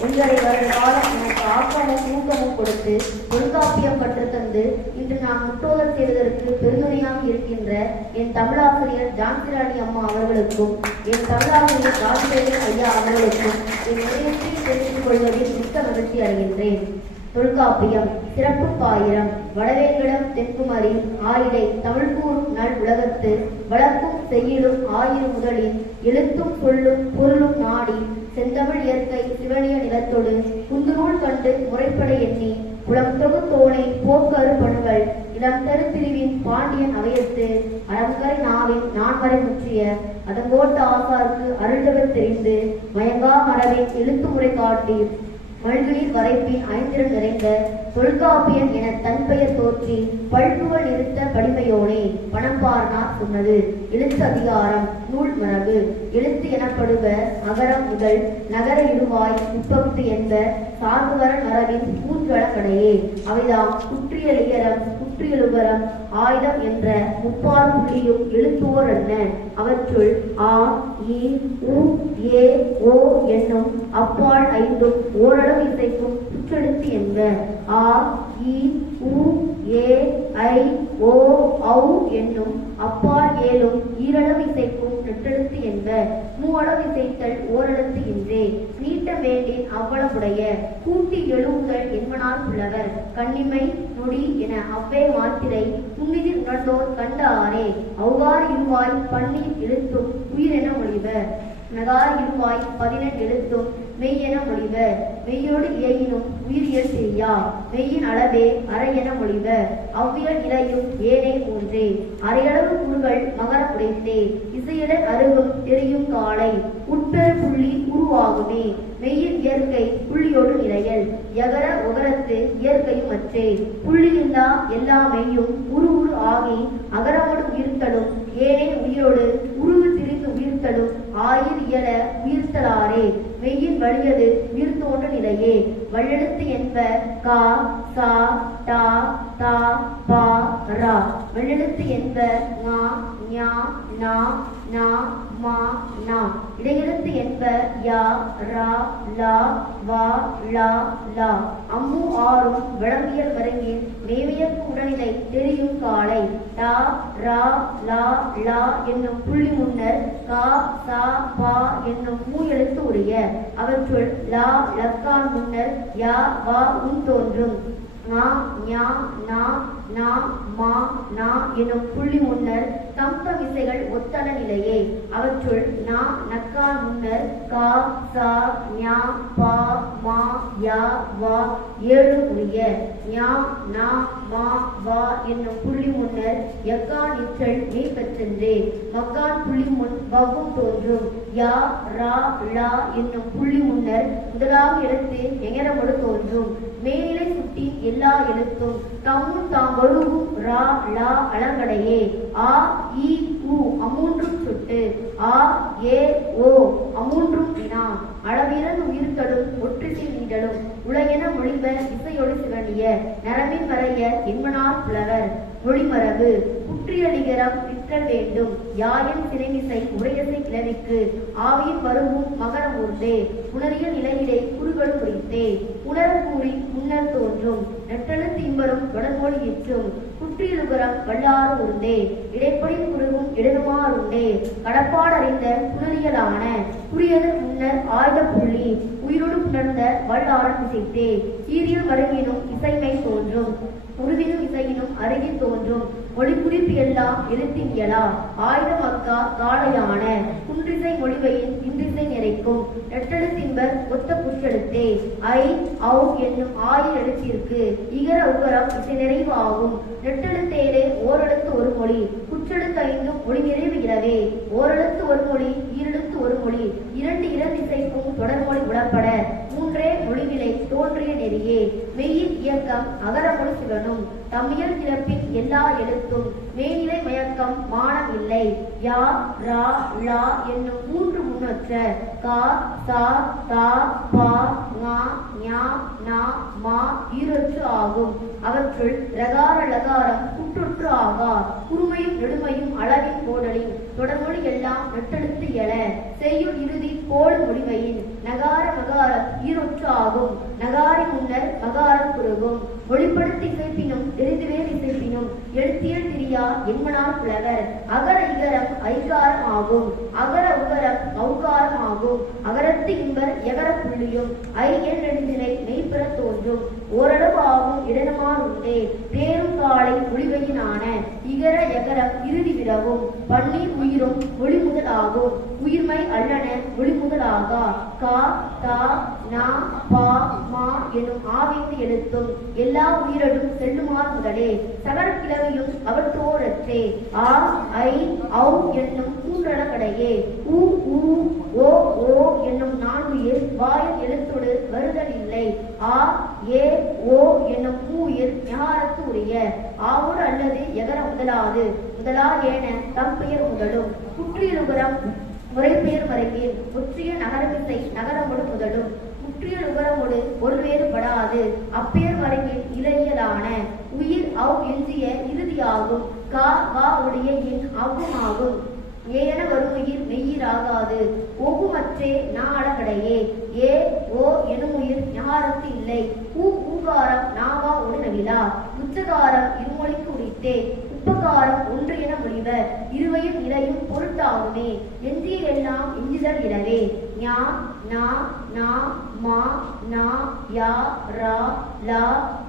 ஒன்றரை வருட காலம் எனக்கு ஆக்கமும் ஊக்கமும் கொடுத்து தொல்காப்பியம் கற்றுத்தந்து இன்று நான் முற்றோதர் செய்வதற்கு பெருதுணையாக இருக்கின்ற என் தமிழாசிரியர் ஜான்சிராணி அம்மா அவர்களுக்கும் என் தமிழாசிரியர் ராஜேந்திரன் ஐயா அவர்களுக்கும் என் உதயத்தை தெரிந்து கொள்வதில் மிக்க மகிழ்ச்சி அடைகின்றேன். தொல்காப்பியம் சிறப்பு பாயிரம் வடவேங்கடம் தென்குமரி ஆயிடை தமிழ் கூறும் நல் உலகத்து வளர்க்கும் செய்யிலும் ஆயிரம் முதலில் எழுத்தும் சொல்லும் பொருளும் நாடி செந்தமிழ் இயற்கை சிவனிய நிலத்தொடு குந்துநூல் கண்டு முறைப்பட எண்ணி புலம் தொகு தோணை போக்கரு பணுகள் இளம் பிரிவின் பாண்டியன் அவையத்து அலங்கரை நாவின் நான்மறை முற்றிய அதங்கோட்ட ஆசாருக்கு அருள்தவர் தெரிந்து மயங்கா மரபின் எழுத்து முறை காட்டி மல்களின் வரைப்பின் ஐந்திரன் நிறைந்த தொல்காப்பியன் என தன் பெயர் தோற்றி பழுப்புகள் நிறுத்த படிமையோனே பணம்பார்னா சொன்னது. எழுத்து அதிகாரம் நூல் மரபு. எழுத்து எனப்படுவ அகரம் முதல் நகர இருவாய் உட்பகுத்து என்ப சார்புவர மரபின் கூற்றளக்கடையே அவைதாம் குற்றியலிகரம் குற்றியலுகரம் ஆயுதம் என்ற முப்பால் புள்ளியும் எழுத்துவோர் அல்ல. அவற்றுள் ஆ இ உ ஏ ஓ என்னும் அப்பால் ஐந்தும் ஓரளவு இசைக்கும் சுற்றெழுத்து என்ப. ஆ இ உ ஏ ஐ ஓ ஔ என்னும் அப்பால் ஏழும் ஈரளவு இசைக்கும் நெட்டெழுத்து என்ப. மூவளவு இசைத்தல் ஓரெழுத்து என்றே. நீட்ட வேண்டின் அவ்வளவுடைய கூட்டி எழுவுதல் என்பனார் புலவர். கண்ணிமை நொடி என அவ்வே மாத்திரை புன்னிதிர் உணர்ந்தோர் கண்ட ஆரே அவ்வாறு இருவாய் பன்னீர் எழுத்தும் உயிரென மொழிவ நகார் இருவாய் பதினெட்டு எழுத்தும் மெய்யென மொழிவ. மெய்யோடு இயையினும் உயிரியல் செய்யா. மெய்யின் அளவே அறையென மொழிவ. அவ்வியல் இலையும் ஏனே போன்றே. அரையளவு கூறுகள் மகர உடைத்தே இசையுடன் அருகும் தெரியும் காலை. உட்பெரு புள்ளி உருவாகுமே. மெய்யின் இயற்கை புள்ளியோடு நிலையல் எகர உகரத்து இயற்கையும் அற்றே. புள்ளியில்லா எல்லா மெய்யும் உரு உரு ஆகி அகரமோடு உயிர்த்தலும். ஏனே உயிரோடு உருவு திரிந்து உயிர்த்தலும். ஆயிர் இயல உயிர்த்தலாரே. மெய்யின் வழியது உயிர் தோன்ற நிலையே வள்ளெழுத்து என்ப கா சா டா தா பா ரா. வெள்ளெழுத்து என்ப ஞா ஞா நா நா மா நா. இடையெழுத்து என்ப யா ரா லா வா லா லா. அம்மு ஆறும் விளம்பியல் மருங்கின் மேவியற்கு உடல்நிலை தெரியும் காலை. டா ரா லா லா என்னும் புள்ளி முன்னர் கா சா பா என்னும் மூ எழுத்து உடைய. அவற்றுள் லா லக்கான் முன்னர் யா வா உன் தோன்றும். நா ஞா நா நா மா நா எனும் புள்ளி முன்னர் தம் தம் இசைகள் ஒத்தன நிலையே. அவற்றுள் நா நக்கா முன்னர் கா சா ஞா பா மா யா வா ஏழு உரிய. ஞா நா மா வா என்னும் புள்ளி முன்னர் எக்கா நிற்றல் நீ பெற்றென்றே. மக்கான் புள்ளி முன் வகும் தோன்றும். யா ரா லா என்னும் புள்ளி முன்னர் முதலாவது இடத்து எங்கரமொடு தோன்றும். மேலே சுட்டி எல்லா எழுத்தும். தம்மும் தாம் வழுவும் ரா லா அலங்கடையே. ஆ இ உ அமூன்றும் சுட்டு. ஆ ஏ ஓ அமூன்றும் வினா அளவிறன் உயிர்த்தலும் ஒற்றிசை நீண்டலும் உலகென மொழிப இசையொளி சிவனிய நரம்பின் வரைய என்பனார் புலவர். மொழிமரபு குற்றியலிகரம் விற்றல் வேண்டும். யாயின் சிறைமிசை உரையசை கிளவிக்கு ஆவியின் பருவும் மகரம் ஊர்ந்தே உணரிய நிலையிலே குறுகளும் குறித்தே உணர் கூறி முன்னர் தோன்றும். நெட்டெழுத்து இன்பரும் வடமொழி இற்றும் குற்றியலுகரம் வல்லாறு உருந்தே இடைப்படி குறுகும் இடனுமாறுண்டே கடப்பாடறிந்த புணரியலான புரியதன் முன்னர் ஆயுத புள்ளி உயிரோடு புணர்ந்த வல்லாரம் இசைத்தே சீரியல் வருகினும் இசைமை தோன்றும் உருவினும் இசையினும் அருகில் தோன்றும் ஒளி குறிப்பு எல்லாம் எழுத்தின் ஆயிரம் அக்கா காளையான. குன்றிசை மொழிவையின் இன்றிசை நிறைக்கும். நெட்டெழுத்தின்பர் ஒத்த புற்றெழுத்தே. ஐ ஔ என்னும் ஆயிர எழுத்திற்கு. இகர உகரம் இசை நிறைவு ஆகும் நெட்டெழுத்தேரே ஓரெழுத்து ஒரு மொழி. குற்றெழுத்து ஐந்தும் மொழி நிறைவு இரவே. ஓரெழுத்து ஒரு மொழி ஈரெழுத்து ஒரு மொழி. இரண்டு இரண்டு இசைக்கும் தொடர்மொழி உடப்பட மூன்றே மொழிவிலை தோன்றிய நெறியே. மெய்யின் இயக்கம் அகரமொழி சிவனும். தமிழ் சிறப்பின் எல்லா எழுத்தும் மேனிலை மயக்கம் மானம் இல்லை. யா ரா லா என்னும் மூன்று முன்னொற்ற கா சா தா பா மா ஞா நா மா ஈரொற்று ஆகும். அவற்றுள் ரகார லகாரம் குற்றொற்று ஆகா குறுமையும் நெடுமையும் அளவின் கோடலின் தொடர்மொழி எல்லாம் நெட்டெழுத்து எழ. செய்யுள் இறுதி கோடு முடிவையின் நகார மகாரம் ஈரொற்று ஆகும். நகாரி முன்னர் மகாரம் குறுகும். மொழிப்படுத்தி இசைப்பினும் வேறு இசைப்பினும் எழுத்தியல் திரியா என்மனார் புலவர். அகர இகரம் ஐகாரம் ஆகும். அகர உகரம் ஔகாரம் ஆகும். அகரத்து இன்பர் எகர புள்ளியும் ஐ என் நெடுந்தினை மெய்ப்பெற தோன்றும். ஓரளவு ஆகும் இடனமார் உண்டே. பேரும் காலை ஒளிவையினான இகர எகரம் இறுதி விரவும் பன்னீர் உயிரும் ஒளி முதலாகும். உயிர்மை அல்லன ஒளி முதலாகா. கா தா நா பா மா எனும் ஆவித்து எழுத்தும் எல்லா உயிரடும் செல்லுமார் முதலே. சகர கிளவியும் அவற்றோரற்றே ஆ ஐ ஔ என்னும் மூன்றன கடையே உ ஊ ஓ ஓ என்னும் நான்குயிர் வாயில் எழுத்தொடு வருதல் இல்லை ஆ ஏ ஓ என்னும் மூயிர் ஞாரத்து உரிய. ஆவுர் அல்லது எகர முதலாது முதலா ஏன தம் பெயர் முதலும். குற்றியலுகரம் முறைப்பெயர் மறைக்கீர் முற்றிய நகரமிசை நகரமொடு முதலும். முற்றிய நுகரமொடு ஒரு வேறுபடாது அப்பேர் வரையில் இளையலான உயிர் அவ் எஞ்சிய இறுதியாகும். கா வா உடைய இன் அவ்வும் ஆகும் ஏன வருமுயிர் மெய்யிராகாது. ஒகுமற்றே நாளகடையே ஏ ஓ எனுமுயிர் ஞாரத்து இல்லை. ஊ ஊகாரம் நாவா உடனவிலா உச்சகாரம் இருமொழிக்கு உரித்தே. உப்பகாரம் ஒன்று என முடிவர் இருவையும் இலையும் பொருட்டாகுமே. எஞ்சிய எல்லாம் எஞ்சிதல் இரவே ஞா நா நா மா நா யா ரா லா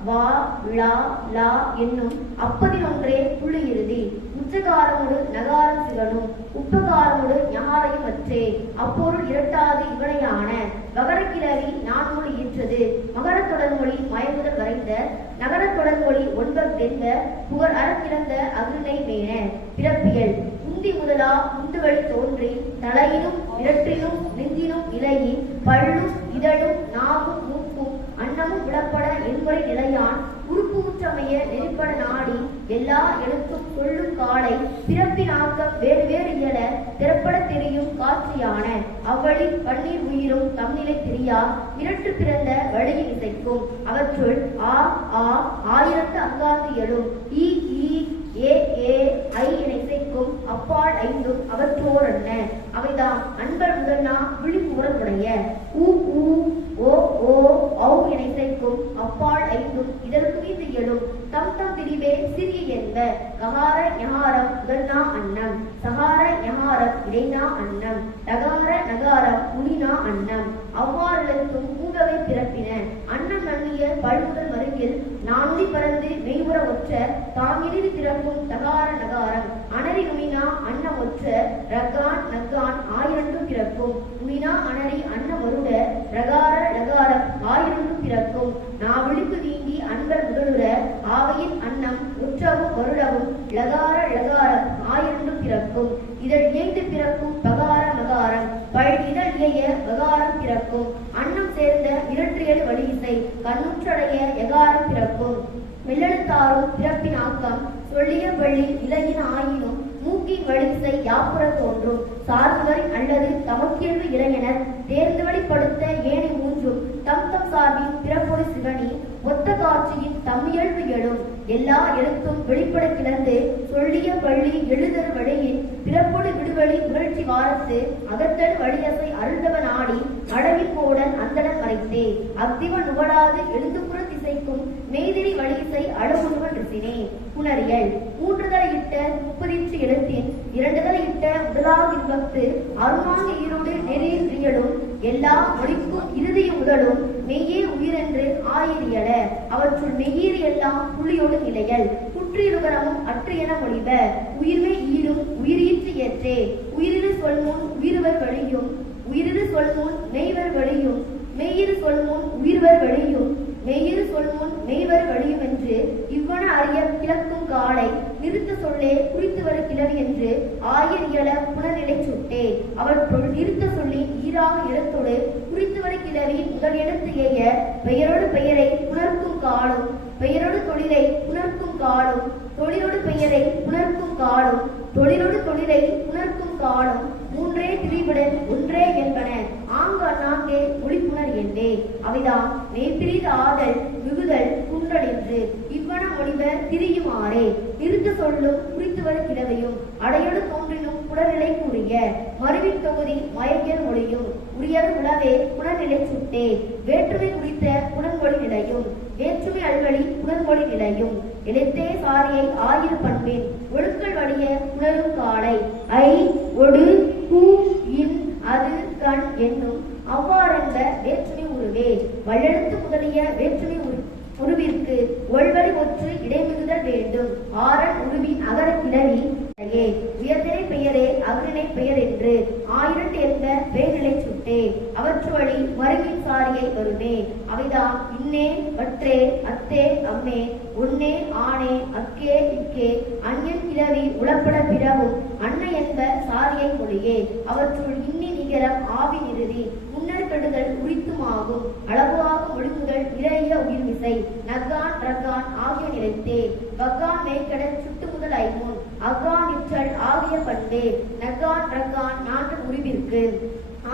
வா லா லா என்னும் அப்பதினொன்றே புள்ளி இறுதி உச்சகாரமோடு நகாரம் சிவனும் உப்பகாரமுடு ஞாரையும் அற்றே அப்பொருள் இரட்டாது இவனையான வகரக்கிழவி நான்மொழி ஈற்றது மகரத் தொடர்மொழி மயங்குதல் வரைந்த நகரத் தொடர்மொழி ஒன்பர் தெரிந்த புகழ் அறக்கிறந்த அகிலை மேன பிறப்பியல் உந்தி முதலா உந்துவழி தோன்றி தலையிலும் இரட்டிலும் நெஞ்சிலும் இலையின் பல்லும் இதழும் நாவும் மூக்கும் அன்னமும் விளப்பட என்முறை நிலையான் உறுப்பு உற்றமைய நெறிப்பட நாடி எல்லா எழுத்தும் சொல்லும் காலை பிறப்பின் ஆக்கம் வேறு வேறு இயல திறப்பட தெரியும் காட்சியான அவ்வழி பன்னீர் உயிரும் தம்நிலை தெரியா இரட்டு பிறந்த வழியில் இசைக்கும். அவற்றுள் ஆ ஆ ஆயிரத்து அங்காத்து எழும். ஈ ஈ ஏ ஏ ஐ என இசைக்கும் அப்பால் ஐந்தும் அவற்றோர் என்ன அவைதாம் அன்பர் முதல்னா விழிப்புறனுடைய ஊ ஊ ஓ ஓ ஔ என இசைக்கும் அப்பால் ஐந்தும் இதற்கு மீது எழும் தம் தம் திரிவே சிறிய என்ப ககார ஞகாரம் முதல்னா அன்னம் சகார ஞகாரம் இடைனா அன்னம் டகார நகாரம் முனினா அன்னம் அவ்வாறெழுத்தும் மூகவை பிறப்பின அண்ணன் நன்னிய பல்முதல் மருங்கில் நான்கு பறந்து மெய்வுற ஒற்ற தாங்கினிது திறக்கும் தகார நகாரம். அனரி நுமினா அன்னம் ஒற்ற ரக்கான் நக்கான் ஆயிரண்டும் பிறக்கும். நுமினா அனரி அன்னம் ஒருட ரகார லகாரம் ஆயிரண்டும் பிறக்கும் நாவிழுக்கு நீங்கி அன்பர் முதலுற ஆவையின் அன்னம் உற்றவும் வருடவும் லகார லகாரம் ஆயிரண்டும் பிறக்கும் இதழ் இயைந்து பிறக்கும் பகார மகாரம் பழ் இதழ் இயைய வகாரம் பிறக்கும் அன்னம் சேர்ந்த இரற்றியல் வழியிசை கண்ணுற்றடைய எகாரம் பிறக்கும் வெள்ளெழுத்தாரும் பிறப்பின் ஆக்கம் சொல்லிய வழி இலையின் ஆயினும் மூக்கின் வழிசை தோன்றும் சார்புகள் அல்லது தமக்கிழ்வு இளைஞனர் தேர்ந்து வழிப்படுத்த ஏனை ஊன்றும் தம் தம் சார்பின் பிறப்பொரு சிவனி ஒத்த காட்சியின் தம்மியல்பு எழும். எல்லா எழுத்தும் வெளிப்பட கிளர்ந்து சொல்லிய பள்ளி எழுதல் வழியின் பிறப்பொடு விடுவழி புகழ்ச்சி வாரத்து அகத்தல் வழியசை அருந்தவன் ஆடி அடவில் கோடன் அந்தடன் மறைத்தே. அக்திவன் நுகழாது எழுந்துபுற இசைக்கும் மெய்திரி வழியிசை அழுகுணுவன் ரிசினே புணரியல். மூன்றுதலை இட்ட முப்பதிற்று எழுத்தின் இரண்டுதலை இட்ட முதலாவது இன்பத்து அருமாங்க ஈரோடு நெறியில் ரியலும் எல்லா மொழிக்கும் இறுதிய முதலும் மெய்யே உயிரென்று ஆயிரியல. அவற்றுள் மெய்யீறு எல்லாம் புள்ளியோடு நிலையல். குற்றிருகரமும் அற்று என மொழிப உயிர்மை ஈரும் உயிரீற்று ஏற்றே. உயிரிரு சொல்முன் உயிர்வர் வழியும் உயிரிரு சொல்முன் மெய்வர் வழியும் மெய்யிரு சொல்முன் உயிர்வர் வழியும் மெய்யிரு சொல்முன் மெய்வர் வழியும் என்று இவ்வன அறிய கிளக்கும் காலை நிறுத்த சொல்லே குறித்து வர கிளவி என்று ஆயர் இயல புனர்நிலை சுட்டே. அவற்றுள் நிறுத்த சொல்லி ஈராக இடத்தோடு குறித்து வர கிளவி முதல் இடத்து ஏய பெயரோடு பெயரை புணர்க்கும் காலும் பெயரோடு தொழிலை புணர்க்கும் காலும் தொழிலோடு பெயரை புணர்க்கும் காலும் தொழிலோடு தொழிலை உணர்க்கும் காலும் மூன்றே திரிபுடன் ஒன்றே என்பன. ஆங்கு நாங்கே ஒளிப்புணர் என்றே. அவைதான் மெய்பிரித ஆதல் மிகுதல் குன்றல் இவ்வன மொழிவ திரியுமாறே இருக்க சொல்லும் குறித்து வர கிழவையும் அடையோடு தோன்றினும் கூறிய. மறுவின் தொகுதி மயங்கியல் மொழியும் உரியர் உளவே புலநிலை சுட்டே. வேற்றுமை குறித்த புலன்மொழி நிலையும் வேற்றுமை அல்வழி புலன்மொழி நிலையும். இழைத்தே சாரியை ஆயிரு பண்பின் ஒழுக்கல் வழிய உணரும் காலை. ஐ ஒடு கூ இன் அது கண் என்னும். அவ்வாறென்ற வேற்றுமை உருவே. வள்ளெழுத்து முதலிய வேற்றுமை உரு உருவிற்கு ஒழ்வழி ஒற்று இடைமிகுதல் வேண்டும். ஆரன் உருவின் அகர கிளவி இடையே. பெயரே பெயர் என்று ஆயிரண்டு எந்த பெயர்நிலை சுட்டே அவற்று வழி மருவின் சாரியை வருமே அவைதான் இன்னே வற்றே அத்தே அம்மே உன்னே ஆனே அக்கே இக்கே அந்யன் கிளவி உளப்பட பிறவும் அன்ன எந்த சாரியை மொழியே அவற்றுள் இன்னி நிகரம் ஆவி நிறுதி. முன்னர் உரித்துமாகும். அளவாக ஒழுங்குதல் இறைய உயிர்மிசை நகான் ரகான் ஆகிய நிலைத்தே. பகான் மேய்கடல் சுட்டு முதல் ஐமோன் அகான் ஆகிய பண்பே நகான் ரகான் நான்கு உருவிற்கு.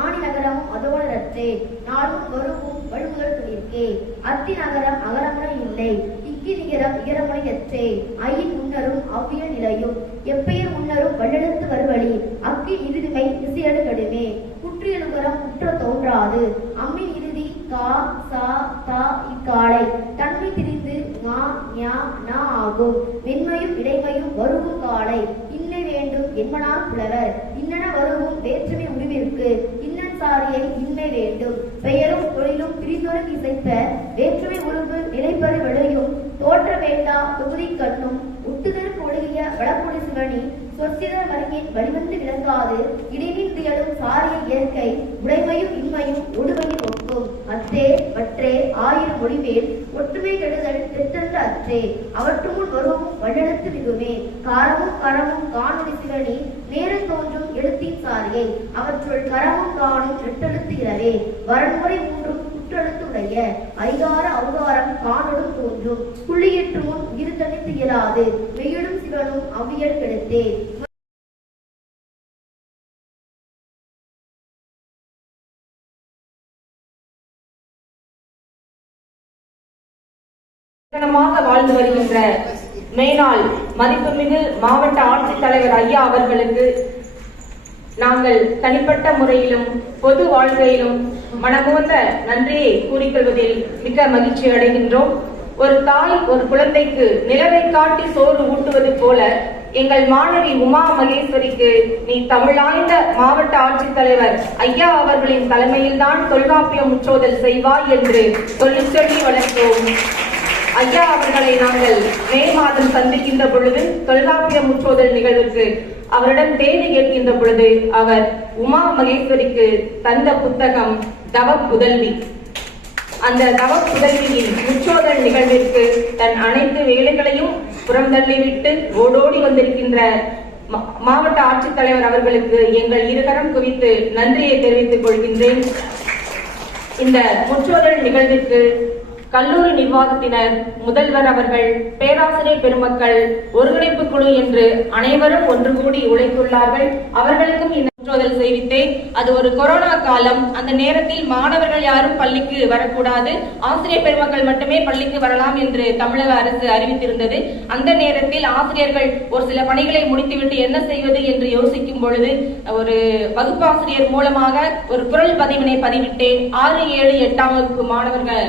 ஆணி நகரமும் அதோடரற்றே நாளும் வருவும் வழுவுகள் துணிர்க்கே. அத்தி நகரம் அகரமுனை இல்லை இக்கி நிகரம் இகரமுனையற்றே ஐயின் முன்னரும் அவ்விய நிலையும் எப்பெயர் முன்னரும் வல்லெழுத்து வருவழி அக்கி இறுதிமை திசையடு கடுமே. குற்றியலுகரம் குற்ற தோன்றாது அம்மின் இறுதி கா சா தா இக்காலை தன்மை திரிந்து ஞா நா ஆகும். வெண்மையும் இடைமையும் வருவு காலை. இன்னை வேண்டும் என்மனார் புலவர். இன்னன வருவும் வேற்றுமை உருவிற்கு இன்னன் சாரியை இன்மை வேண்டும். பெயரும் தொழிலும் பிரிந்தொரு இசைப்ப. வேற்றுமை உருவு நிலைப்பெறு விளையும். தோற்ற வேண்டா தொகுதி கண்ணும். உட்டுதற்கு ஒழுகிய வளப்பொழி சிவனி. சொற்சித மருங்கின் வழிவந்து விளங்காது. இடைநின்றியலும் சாரிய இயற்கை உடைமையும் இன்மையும் ஒடுமையும் ஒக்கும். அத்தே வற்றே ஆயிரம் மொழிமேல் ஒற்றுமை கெடுதல் திட்டந்த அற்றே அவற்றுமுன் முன் வருவும் வல்லெழுத்து மிகுமே. காரமும் கரமும் காணொளி சிவனி நேரம் தோன்றும் எழுத்தின் சாரியை. அவற்றுள் கரமும் காணும் எட்டெழுத்து இரவே. வரன்முறை மூன்றும் முற்றெழுத்துடைய ஐகார அவகாரம் காணொடும் தோன்றும் புள்ளியிற்று முன் உயிர் தனித்து இயலாது. மெய்யடும் சிவனும் அவ்வியல் கெடுத்தே. வாழ்ந்து வருகின்ற மேனால் மதிப்புமிகு மாவட்ட ஆட்சித்தலைவர் ஐயா அவர்களுக்கு நாங்கள் தனிப்பட்ட முறையிலும் பொது வாழ்க்கையிலும் மனமோந்த நன்றியை கூறிக்கொள்வதில் மிக மகிழ்ச்சி அடைகின்றோம். ஒரு தாய் ஒரு குழந்தைக்கு நிலவை காட்டி சோறு ஊட்டுவது போல எங்கள் மாணவி உமா மகேஸ்வரிக்கு நீ தமிழாய்ந்த மாவட்ட ஆட்சித்தலைவர் ஐயா அவர்களின் தலைமையில்தான் தொல்காப்பியம் முற்றோதல் செய்வாய் என்று சொல்லி சொல்லி வளர்த்தோம். ஐயா அவர்களை நாங்கள் மே மாதம் சந்திக்கின்ற பொழுது தொல்காப்பிய முற்றோதல் நிகழ்வுக்கு அவரிடம் தேதி கேட்கின்ற பொழுது அவர் உமா மகேஸ்வரிக்கு தந்த புத்தகம் தவ புதல்வி. அந்த தவ புதல்வியின் முற்றோதல் நிகழ்விற்கு தன் அனைத்து வேலைகளையும் புறம் தள்ளிவிட்டு ஓடோடி வந்திருக்கின்ற மா- மாவட்ட ஆட்சித்தலைவர் அவர்களுக்கு எங்கள் இருகரம் குவித்து நன்றியை தெரிவித்துக் கொள்கின்றேன். இந்த முற்றோதல் நிகழ்விற்கு கல்லூரி நிர்வாகத்தினர் முதல்வர் அவர்கள் பேராசிரியர் பெருமக்கள் ஒருங்கிணைப்பு குழு என்று அனைவரும் ஒன்று கூடி உழைத்துள்ளார்கள். அவர்களுக்கும் இந்த செய்வித்தேன் அது ஒரு கொரோனா காலம். அந்த நேரத்தில் மாணவர்கள் யாரும் பள்ளிக்கு வரக்கூடாது. ஆசிரியர் பெருமக்கள் மட்டுமே பள்ளிக்கு வரலாம் என்று தமிழக அரசு அறிவித்திருந்தது. அந்த நேரத்தில் ஆசிரியர்கள் ஒரு சில பணிகளை முடித்துவிட்டு என்ன செய்வது என்று யோசிக்கும் பொழுது ஒரு வகுப்பாசிரியர் மூலமாக ஒரு குரல் பதிவினை பதிவிட்டேன். ஆறு ஏழு எட்டாம் வகுப்பு மாணவர்கள்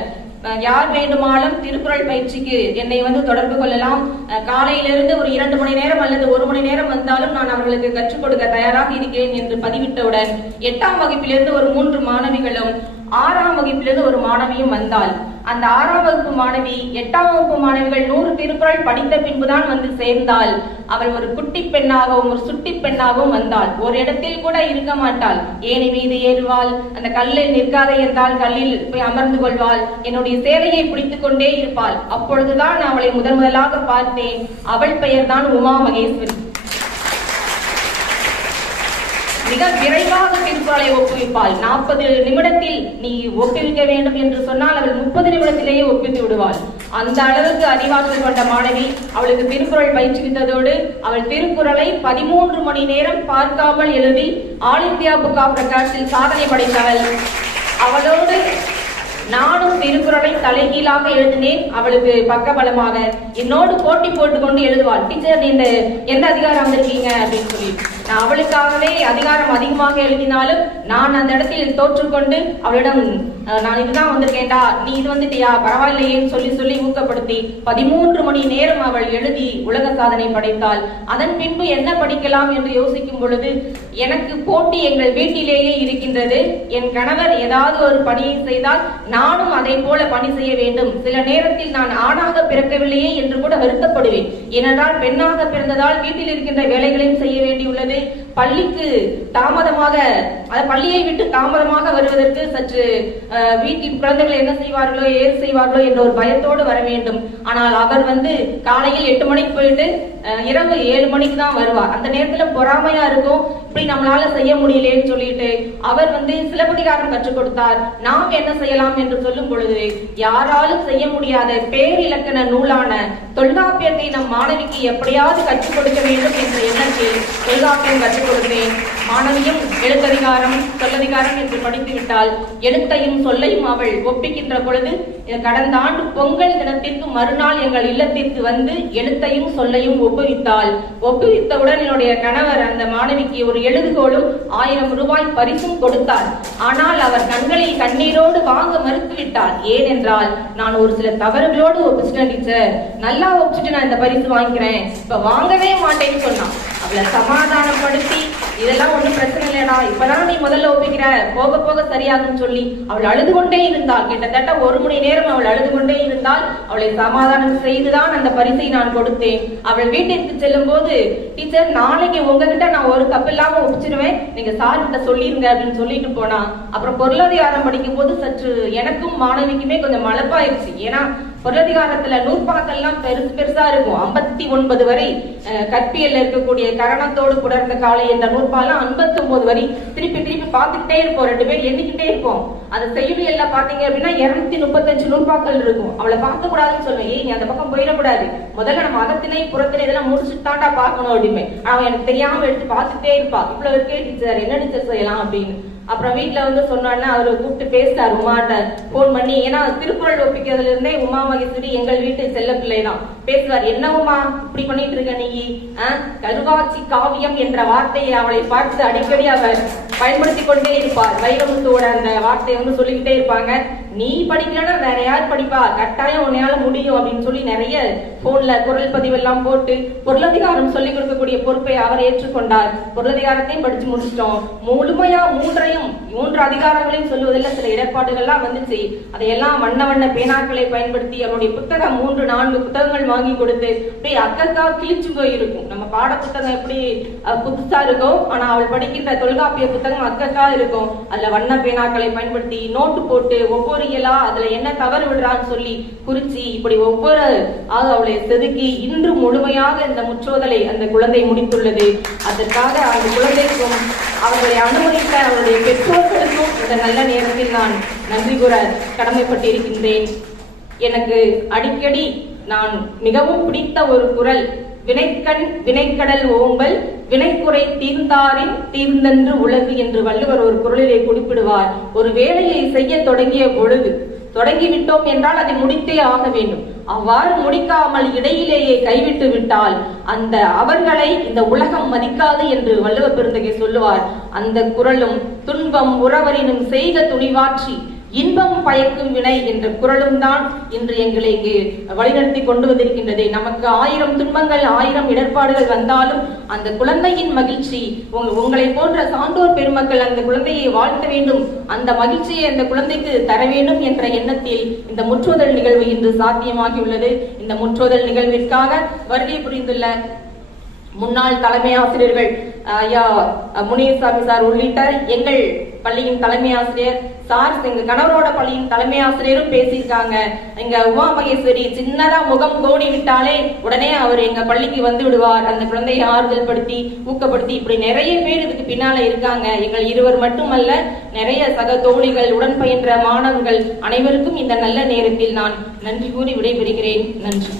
யார் வேண்டுமானாலும் திருக்குறள் பயிற்சிக்கு என்னை வந்து தொடர்பு கொள்ளலாம். அஹ், காலையிலிருந்து ஒரு இரண்டு மணி நேரம் அல்லது ஒரு மணி நேரம் வந்தாலும் நான் அவர்களுக்கு கற்றுக் கொடுக்க தயாராக இருக்கிறேன் என்று பதிவிட்டவுடன் எட்டாம் வகுப்பிலிருந்து ஒரு மூன்று மாணவிகளும் ஆறாம் வகுப்பிலிருந்து ஒரு மாணவியும் வந்தாள். அந்த ஆறாம் வகுப்பு மாணவி எட்டாம் வகுப்பு மாணவிகள் நூறு திருக்குறள் படித்த பின்புதான் வந்து சேர்ந்தாள். அவள் ஒரு குட்டி பெண்ணாகவும் ஒரு சுட்டி பெண்ணாகவும் வந்தாள். ஒரு இடத்தில் கூட இருக்க மாட்டாள். ஏனி மீது ஏறுவாள். அந்த கல்லில் நிற்காதே என்றால் கல்லில் போய் அமர்ந்து கொள்வாள். என்னுடைய சேலையை பிடித்துக் கொண்டே இருப்பாள். அப்பொழுதுதான் நான் அவளை முதன் முதலாக பார்த்தேன். அவள் பெயர்தான் உமா மகேஸ்வரி. மிக விரைவாக திருக்குறளை ஒப்புவிப்பாள். நாற்பது நிமிடத்தில் நீ ஒப்புவிக்க வேண்டும் என்று சொன்னால் அவள் முப்பது நிமிடத்திலேயே ஒப்பித்து விடுவாள். அந்த அளவுக்கு அறிவாற்றல் கொண்ட மாணவி அவளுக்கு திருக்குறள் பயிற்றுவித்ததோடு அவள் திருக்குறளை பதிமூன்று மணி நேரம் பார்க்காமல் எழுதி ஆல் இந்தியா புக் ஆஃப் ரெக்கார்ட்ஸில் சாதனை படைத்தவள். அவளோடு நானும் திருக்குறளை தலைகீழாக எழுதினேன். அவளுக்கு பக்கபலமாக. என்னோடு போட்டி போட்டுக்கொண்டு எழுதுவாள். டீச்சர் நீ இந்த எந்த அதிகாரம் வந்திருக்கீங்க? அப்படின்னு சொல்லி. அவளுக்காகவே அதிகாரம் அதிகமாக எழுதினாலும் நான் அந்த இடத்தில் தோற்றுக்கொண்டு அவளிடம் நான் இதுதான் வந்திருக்கேன்டா. நீ இது வந்துட்டியா? பரவாயில்லையேன்னு சொல்லி சொல்லி ஊக்கப்படுத்தி பதிமூன்று மணி நேரம் அவள் எழுதி உலக சாதனை படைத்தாள். அதன் பின்பு என்ன படிக்கலாம் என்று யோசிக்கும் பொழுது எனக்கு போட்டி எங்கள் வீட்டிலேயே இருக்கின்றது. என் கணவர் ஏதாவது ஒரு பணியை செய்தால் நானும் அதை போல பணி செய்ய வேண்டும். சில நேரத்தில் நான் ஆணாக பிறக்கவில்லையே என்று கூட வருத்தப்படுவேன். ஏனென்றால் பெண்ணாக பிறந்ததால் வீட்டில் இருக்கின்ற வேலைகளையும் செய்ய வேண்டியுள்ளது. பள்ளிக்கு தாமதமாக பள்ளியை விட்டு தாமதமாக வருவதற்கு சற்று வீட்டின் குழந்தைகள் என்ன செய்வார்களோ ஏது செய்வார்களோ என்ற ஒரு பயத்தோடு வர வேண்டும். ஆனால் அவர் வந்து காலையில் எட்டு மணிக்கு போயிட்டு இரவு ஏழு மணிக்கு தான் வருவார். அந்த நேரத்துல பொறாமையா இருக்கும் இப்படி நம்மளால செய்ய முடியலேன்னு சொல்லிட்டு அவர் வந்து சிலப்பதிகாரம் கற்றுக் கொடுத்தார். நாம் என்ன செய்யலாம் என்று சொல்லும் பொழுது யாராலும் செய்ய முடியாத பேரிலக்கண நூலான தொல்காப்பியத்தை நம் மாணவிக்கு எப்படியாவது கற்றுக் கொடுக்க வேண்டும் என்ற எண்ணத்தில் தொல்காப்பியம் கற்றுக் கொடுத்தேன். மாணவியும் எழுத்ததிகாரம் சொல்லதிகாரம் என்று படித்துவிட்டால் எழுத்தையும் சொல்லையும் அவள் ஒப்பிக்கின்ற பொழுது கடந்த ஆண்டு பொங்கல் தினத்திற்கு மறுநாள் எங்கள் இல்லத்திற்கு வந்து எழுத்தையும் சொல்லையும் ஒப்புவித்தாள். ஒப்புவித்தவுடன் என்னுடைய கணவர் அந்த மாணவிக்கு ஒரு எழுதுகோலும் ஆயிரம் ரூபாய் பரிசும் கொடுத்தார். ஆனால் அவர் கண்களில் கண்ணீரோடு வாங்க மறுத்துவிட்டார். ஏனென்றால் நான் ஒரு சில தவறுகளோடு ஒப்பிச்சிட்டேன் டீச்சர். நல்லா ஒப்பிச்சுட்டு நான் இந்த பரிசு வாங்கிக்கிறேன். இப்ப வாங்கவே மாட்டேன்னு சொன்னான். அவளை சமாதானப்படுத்தி இதெல்லாம் ஒண்ணும் பிரச்சனை இல்லடா. இப்பதான் நீ முதல்ல ஒப்பிக்கிற. போக போக சரியாகும்னு சொல்லி அவள் அழுது கொண்டே இருந்தாள். கிட்டத்தட்ட ஒரு மணி நேரம் அவள் அழுது கொண்டே இருந்தால் அவளை சமாதானம் செய்துதான் அந்த பரிசை நான் கொடுத்தேன். அவள் வீட்டிற்கு செல்லும் போது டீச்சர் நாளைக்கு உங்ககிட்ட நான் ஒரு கப் இல்லாம ஒப்பிச்சிருவேன். நீங்க சார் கிட்ட சொல்லிருங்க அப்படின்னு சொல்லிட்டு போனா. அப்புறம் பொருளாதாரம் படிக்கும் போது சற்று எனக்கும் மாணவிக்குமே கொஞ்சம் மலப்பாயிருச்சு. ஏன்னா பொருளாதாரத்துல நூற்பாக்கெல்லாம் பெருசு பெருசா இருக்கும். ஐம்பத்தி ஒன்பது வரை அஹ், கற்பியல்ல இருக்கக்கூடிய கரணத்தோடு புடர்ந்த காலை என்ற நூற்பாலாம் ஐம்பத்தி ஒன்பது வரை. திருப்பி திருப்பி பார்த்துக்கிட்டே இருப்போம். ரெண்டு பேர் எண்ணிக்கிட்டே இருப்போம். அந்த செய்யுள் எல்லாம் பாத்தீங்க அப்படின்னா இருநூத்தி முப்பத்தஞ்சு நூற்பாக்கள் இருக்கும். அவளை பார்க்க கூடாதுன்னு சொல்லுவேன் ஏய் நீ அந்த பக்கம் போயிடக்கூடாது. முதல்ல நம்ம அகத்திணை புறத்திலே இதெல்லாம் முடிச்சுட்டு தாண்டா பார்க்கணும் அப்படின்னு அவன் எனக்கு தெரியாம எடுத்து பார்த்துட்டே இருப்பா. இவ்வளவு இருக்கே டீச்சர் என்ன டீச்சர் செய்யலாம் அப்படின்னு. அப்புறம் வீட்ல வந்து சொன்னோன்னே அவரை கூப்பிட்டு பேசிட்டார் உமாட்ட. போன் பண்ணி ஏன்னா திருக்குறள் ஒப்பிக்கிறதுல இருந்தே உமா மகேஸ்வரி எங்கள் வீட்டு செல்ல பிள்ளை தான் பேசுவார் என்ன உமா இப்படி பண்ணிட்டு இருக்க நீ? ஆ? கருவாச்சி காவியம் என்ற வார்த்தையை அவளை பார்த்து அடிக்கடி அவர் பயன்படுத்தி கொண்டே இருப்பார். வைரமுத்துவோட அந்த வார்த்தையை வந்து சொல்லிக்கிட்டே இருப்பாங்க. நீ படிக்கலன்னா வேற யார் படிப்பா? கட்டாயம் உன்னையால முடியும் அப்படின்னு சொல்லி நிறைய போன்ல குரல் பதிவெல்லாம் போட்டு பொருளதிகாரம் சொல்லிக் கொடுக்கக்கூடிய பொறுப்பை அவர் ஏற்றுக்கொண்டார். பொருளதிகாரத்தையும் படிச்சு முடிச்சிட்டோம். முழுமையா மூன்றையும் மூன்று அதிகாரங்களையும் சொல்லுவதில் சில இடர்பாடுகள்லாம் வந்துச்சு. அதையெல்லாம் வண்ண வண்ண பேனாக்களை பயன்படுத்தி அவருடைய புத்தகம் மூன்று நான்கு புத்தகங்கள் வாங்கி கொடுத்து அப்படியே அக்கக்கா கிழிச்சு போயிருக்கும். நம்ம பாட புத்தகம் எப்படி புதுசா இருக்கும் ஆனா அவள் படிக்கின்ற தொல்காப்பிய புத்தகம் அக்கக்கா இருக்கும். அதுல வண்ண பேனாக்களை பயன்படுத்தி நோட்டு போட்டு ஒவ்வொரு இயலா அதுல என்ன தவறு விடுறான்னு சொல்லி குறிச்சி இப்படி ஒவ்வொரு ஆக அவளை செதுக்கி இன்று முழுமையாக இந்த முற்றோதலை அந்த குழந்தை முடித்துள்ளது. அதற்காக அந்த குழந்தைக்கும் அவர்களை அனுமதித்த அவருடைய பெற்றோர்களுக்கும் இந்த நல்ல நேரத்தில் நான் நன்றி கூற கடமைப்பட்டிருக்கின்றேன். எனக்கு அடிக்கடி நான் மிகவும் பிடித்த ஒரு குரல் வினைக்கண் வினைக்கடல் ஓம்பல் வினைக்குறை தீர்ந்தாரின் தீர்ந்தன்று உலகு என்று வள்ளுவர் ஒரு குரலிலே குறிப்பிடுவார். ஒரு வேலையை செய்ய தொடங்கிய பொழுது தொடங்கிவிட்டோம் என்றால் அதை முடித்தே ஆக வேண்டும். அவ்வாறு முடிக்காமல் இடையிலேயே கைவிட்டு விட்டால் அந்த அவர்களை இந்த உலகம் மதிக்காது என்று வள்ளுவ பெருந்தகை சொல்லுவார். அந்த குரலும் துன்பம் உறவரினும் செய்த துணிவாற்றி இன்பம் பயக்கும் வினை என்ற குரலும் தான் இன்று எங்களை இங்கு வழிநடத்தி கொண்டு வந்திருக்கின்றது. நமக்கு ஆயிரம் துன்பங்கள் ஆயிரம் இடர்பாடுகள் வந்தாலும் அந்த குழந்தையின் மகிழ்ச்சி உங்களை போன்ற சான்றோர் பெருமக்கள் அந்த குழந்தையை வாழ்த்த வேண்டும். அந்த மகிழ்ச்சியை அந்த குழந்தைக்கு தர வேண்டும் என்ற எண்ணத்தில் இந்த முற்றோதல் நிகழ்வு இன்று சாத்தியமாகியுள்ளது. இந்த முற்றோதல் நிகழ்விற்காக வருகை புரிந்துள்ள முன்னாள் தலைமை ஆசிரியர்கள் ஐயா அஹ், முனியசாமி சார் உள்ளிட்ட எங்கள் பள்ளியின் தலைமை ஆசிரியர் சார் எங்க கணவரோட பள்ளியின் தலைமை ஆசிரியரும் பேசியிருக்காங்க. எங்க உமா மகேஸ்வரி சின்னதா முகம் கோடி விட்டாலே உடனே அவர் எங்க பள்ளிக்கு வந்து விடுவார். அந்த குழந்தையை ஆறுதல் படுத்தி ஊக்கப்படுத்தி இப்படி நிறைய பேர் இதுக்கு பின்னால இருக்காங்க. எங்கள் இருவர் மட்டுமல்ல நிறைய சக தோழிகள் உடன் பயின்ற மாணவர்கள் அனைவருக்கும் இந்த நல்ல நேரத்தில் நான் நன்றி கூறி விடைபெறுகிறேன். நன்றி.